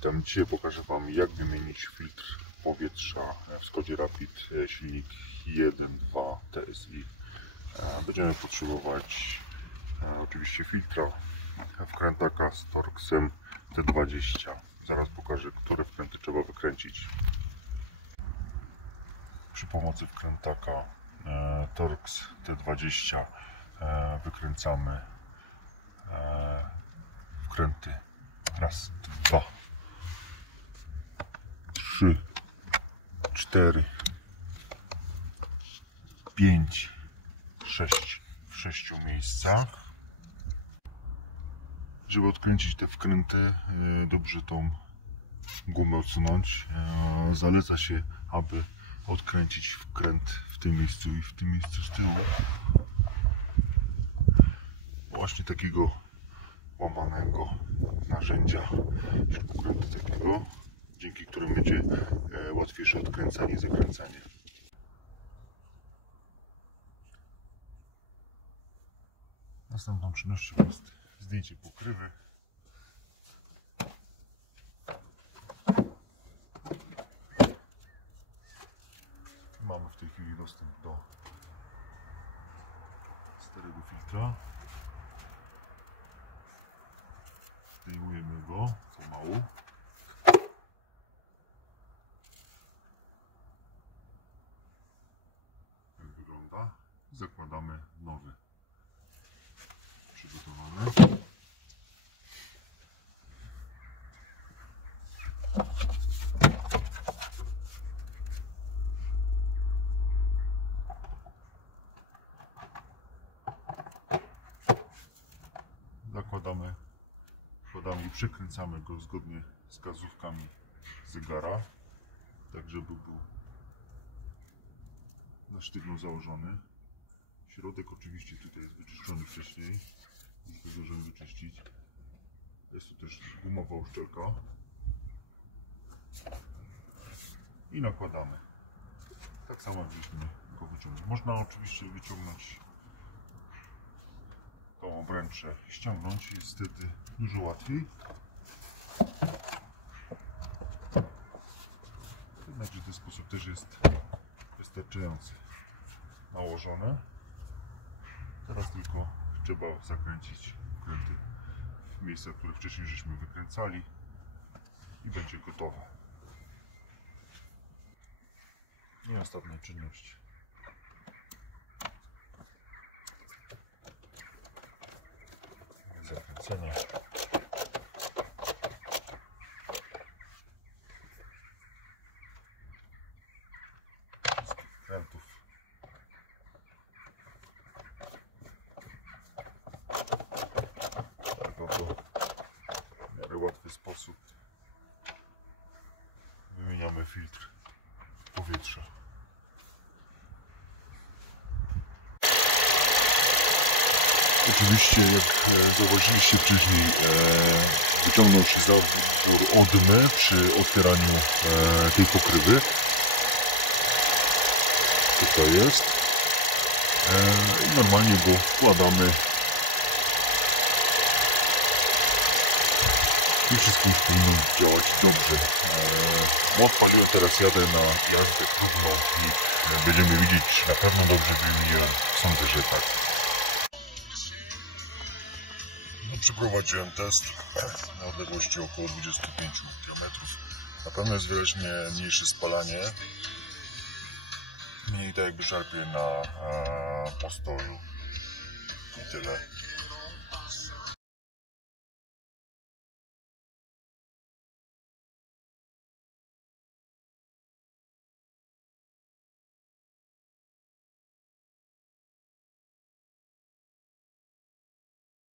Witam. Dzisiaj pokażę Wam, jak wymienić filtr powietrza w Skodzie Rapid silnik 1.2 TSI. Będziemy potrzebować oczywiście filtra, wkrętaka z Torxem T20. Zaraz pokażę, które wkręty trzeba wykręcić. Przy pomocy wkrętaka Torx T20 wykręcamy wkręty. Raz, dwa, 3, 4, 5, 6 w 6 miejscach. Żeby odkręcić te wkręty, dobrze tą gumę odsunąć. Zaleca się, aby odkręcić wkręt w tym miejscu i w tym miejscu z tyłu. Właśnie takiego łamanego narzędzia, śrubokrętu takiego, dzięki którym będzie łatwiejsze odkręcanie i zakręcanie. Następną czynnością jest zdjęcie pokrywy. Mamy w tej chwili dostęp do starego filtra. Zdejmujemy go pomału. Jak wygląda? Zakładamy nowy, przygotowany. Zakładamy, wkładamy i przekręcamy go zgodnie z wskazówkami zegara, tak żeby był na sztywno założony. Środek oczywiście tutaj jest wyczyszczony wcześniej, już go możemy wyczyścić. Jest tu też gumowa uszczelka i nakładamy. Tak samo jakbyśmy go wyciągnąć. Można oczywiście wyciągnąć tą obręczę, ściągnąć, jest wtedy dużo łatwiej. Jednakże ten sposób też jest wystarczający. Nałożone. Teraz tylko trzeba zakręcić wkręty w miejsca, które wcześniej żeśmy wykręcali i będzie gotowe. I ostatnia czynność. Zakręcenie. Wkrętów. W miarę łatwy sposób wymieniamy filtr powietrza. Oczywiście, jak zauważyliście wcześniej, wyciągnął się zawór odmy przy otwieraniu tej pokrywy. Tutaj jest. I normalnie go wkładamy. I wszystko już powinno działać dobrze. Bo odpaliłem, teraz jadę na jazdę próbną i będziemy widzieć, czy na pewno dobrze wymieniłem. Sądzę, że tak. Przeprowadziłem test na odległości około 25 km. Na pewno jest wyraźnie mniejsze spalanie. Mniej tak jakby szarpie na postoju. I tyle.